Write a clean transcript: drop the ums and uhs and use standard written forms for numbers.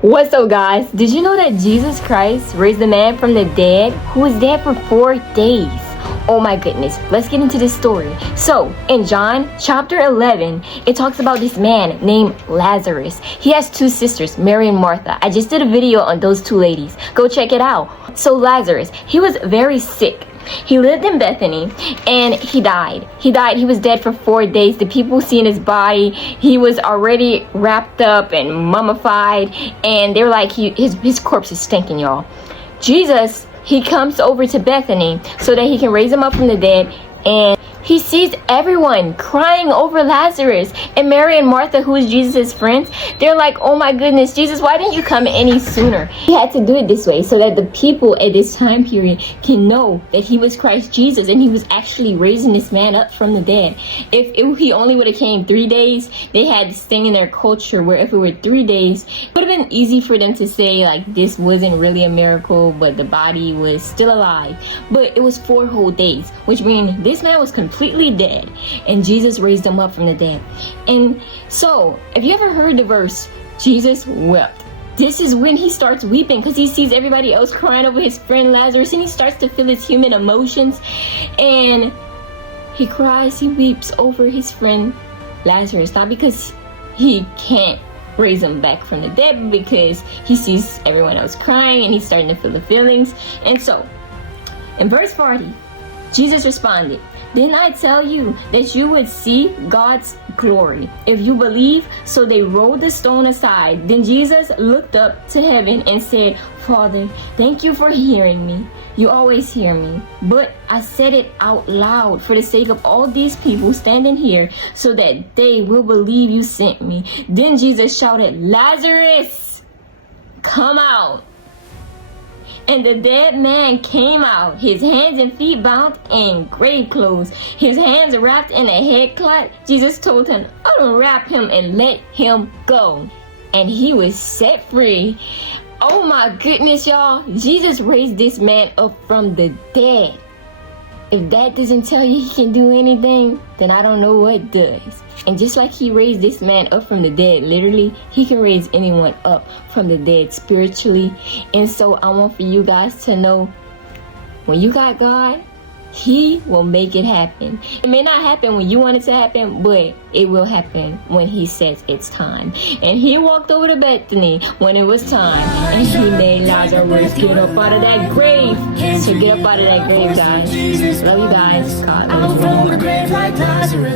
What's up, guys? Did you know that Jesus Christ raised a man from the dead who was dead for 4 days? Oh my goodness, let's get into this story. So, in John chapter 11, it talks about this man named Lazarus. He has 2 sisters, Mary and Martha. I just did a video on those 2 ladies. Go check it out. So Lazarus, he was very sick. He lived in Bethany and he died. He was dead for 4 days. The people seen his body. He was already wrapped up and mummified, and they were like, his corpse is stinking, y'all. Jesus, he comes over to Bethany so that he can raise him up from the dead, and he sees everyone crying over Lazarus. And Mary and Martha, who is Jesus' friends, they're like, oh my goodness, Jesus, why didn't you come any sooner? He had to do it this way so that the people at this time period can know that he was Christ Jesus and he was actually raising this man up from the dead. If he only would have came 3 days, they had this thing in their culture where if it were 3 days, it would have been easy for them to say like this wasn't really a miracle, but the body was still alive. But it was 4 whole days, which means this man was completely dead and Jesus raised him up from the dead. And so, if you ever heard the verse, Jesus wept, this is when he starts weeping because he sees everybody else crying over his friend Lazarus, and he starts to feel his human emotions, and he cries, he weeps over his friend Lazarus, not because he can't raise him back from the dead, but because he sees everyone else crying and he's starting to feel the feelings. And so, in verse 40, Jesus responded, didn't I tell you that you would see God's glory if you believe? So they rolled the stone aside. Then Jesus looked up to heaven and said, Father, thank you for hearing me. You always hear me. But I said it out loud for the sake of all these people standing here so that they will believe you sent me. Then Jesus shouted, Lazarus, come out. And the dead man came out, his hands and feet bound in grave clothes, his hands wrapped in a headcloth. Jesus told him, unwrap him and let him go. And he was set free. Oh my goodness, y'all. Jesus raised this man up from the dead. If that doesn't tell you he can do anything, then I don't know what does. And just like he raised this man up from the dead, literally, he can raise anyone up from the dead spiritually. And so I want for you guys to know, when you got God, he will make it happen. It may not happen when you want it to happen, but it will happen when he says it's time. And he walked over to Bethany when it was time, and he made Lazarus get up out of that grave. So get up out of that grave, guys. Love you guys. God love you.